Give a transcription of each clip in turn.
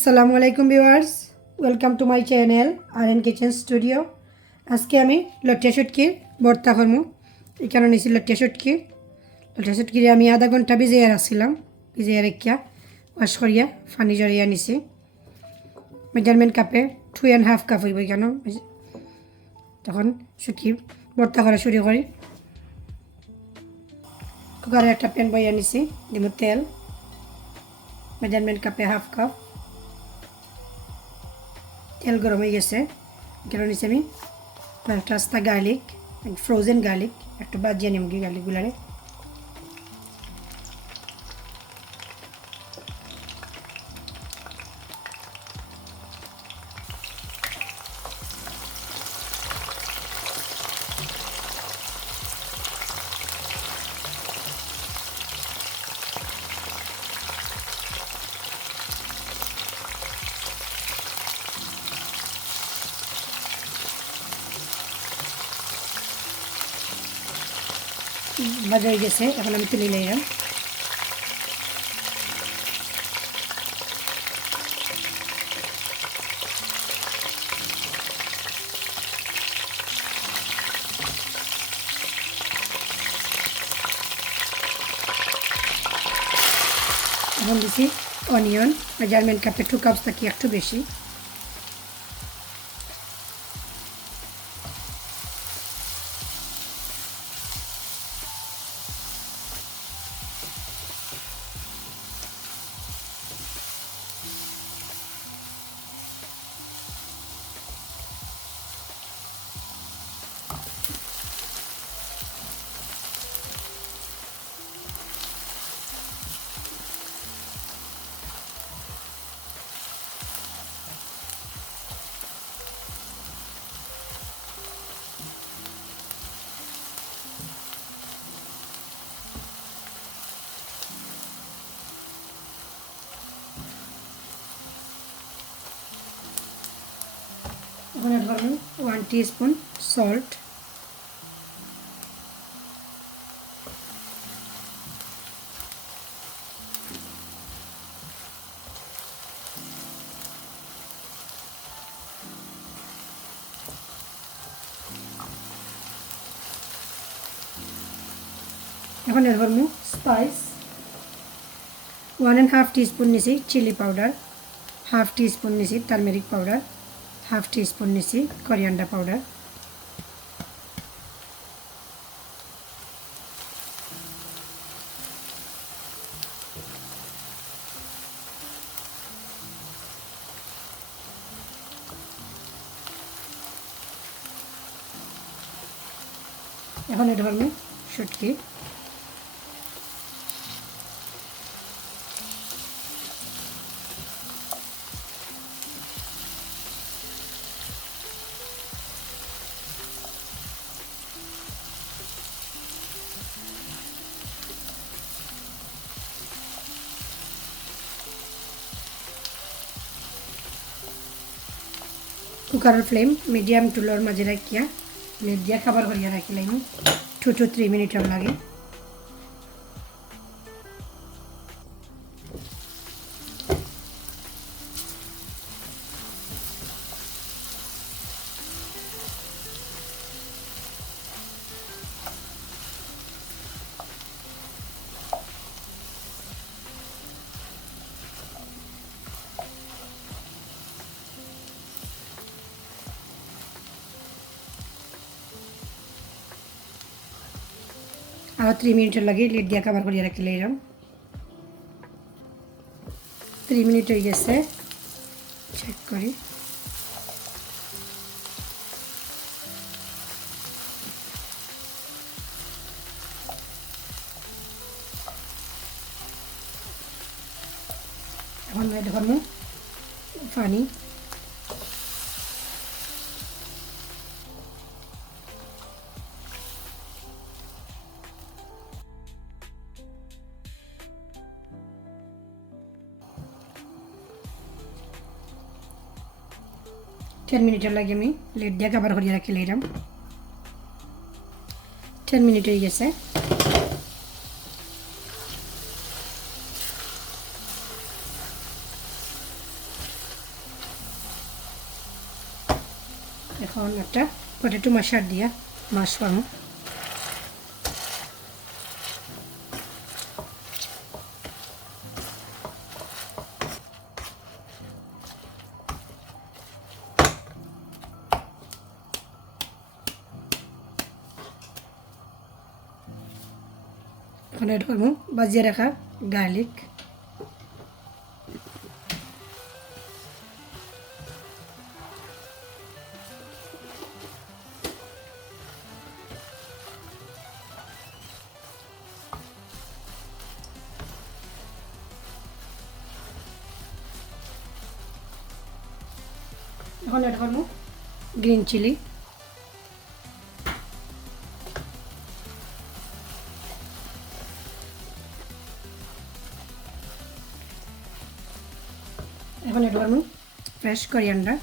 আসসালামু আলাইকুম viewers, welcome to my channel R kitchen studio. আজকে আমি লটিয়া শুটকির ভর্তা করবো। এখানে নিয়েছি লটিয়া শুটকি আমি আধা ঘন্টা ভিজিয়ে রাখছিলাম। ভিজিয়ে রেখা ওয়াশ করিয়া পানি জড়িয়ে নিছি। মেজারমেন্ট কাপে 2.5 কাপ হইব এখানে। তখন শুটকি ভর্তা করা শুরু করি। কুকারে একটা প্যান বইয়া নিছি, দিব তেল। মেজারমেন্ট কাপে 1/2 কাপ তেল গরম হয়ে গেছে। এখানে নিচে আমি কয়েকটা রাস্তা গার্লিক, ফ্রোজেন গার্লিক একটু বাজিয়ে নিব গার্লিকগুলারে। ভাজা হয়ে গেছে, এখন আমি তুলে নিলাম। এখন দিছি অনিয়ন, মেজারমেন্ট কাপে 2 কাপ থাকি একটু বেশি। এখন এড করলাম 1 টিস্পুন সল্ট। এখন এর করবো স্পাইস। 1.5 টিস্পুন নিছি চিলি পাউডার, 1/2 টিস্পুন নিছি টারমেরিক পাউডার, 1/2 টিস্পুন নিছি করিয়ান্ডার পাউডার। এখন এটা করবো শুটকি। কুকারের ফ্লেম মিডিয়াম টু লোর মাঝে রাখিয়া লেট দিয়া খাবার করিয়া রাখিলাম 2 to 3 মিনিট লাগে। আর 3 মিনিট লাগে লেট দিয়া খাবার করিয়া রাখিলাম। 3 মিনিট হয়ে গেছে, চেক করি। এখন দেখুন পানি। টেন মিনিটের লাগে আমি লেট দিয়ে খাবার করিয়ে রাখিলাম। 10 মিনিট হয়ে গেছে। একটা পটেটো মাশার দিয়া মাছ পাবো। এখন এড করবো বাজিয়ে রাখা গার্লিক, এখন এড করবো গ্রিন চিলি, এখন এড করবো ফ্রেশ করিয়ান্ডার,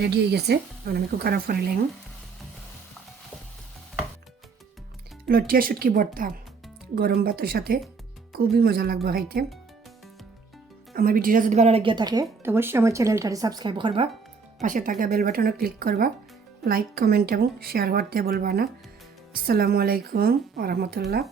রেডি হয়ে গেছে। এখন আমি কুকার অফ করে নিলাম। লটিয়া শুটকি ভর্তা গরম ভাতের সাথে খুবই মজা লাগবে খাইতে। আমার ভিডিওটা যদি ভালো লাগিয়ে থাকে তো অবশ্যই আমার চ্যানেলটাকে সাবস্ক্রাইব করবা, পাশে থাকা বেল বাটনে ক্লিক করবা, লাইক কমেন্ট এবং শেয়ার করতে বলবা না। আসসালামু আলাইকুম ওয়া রাহমাতুল্লাহ।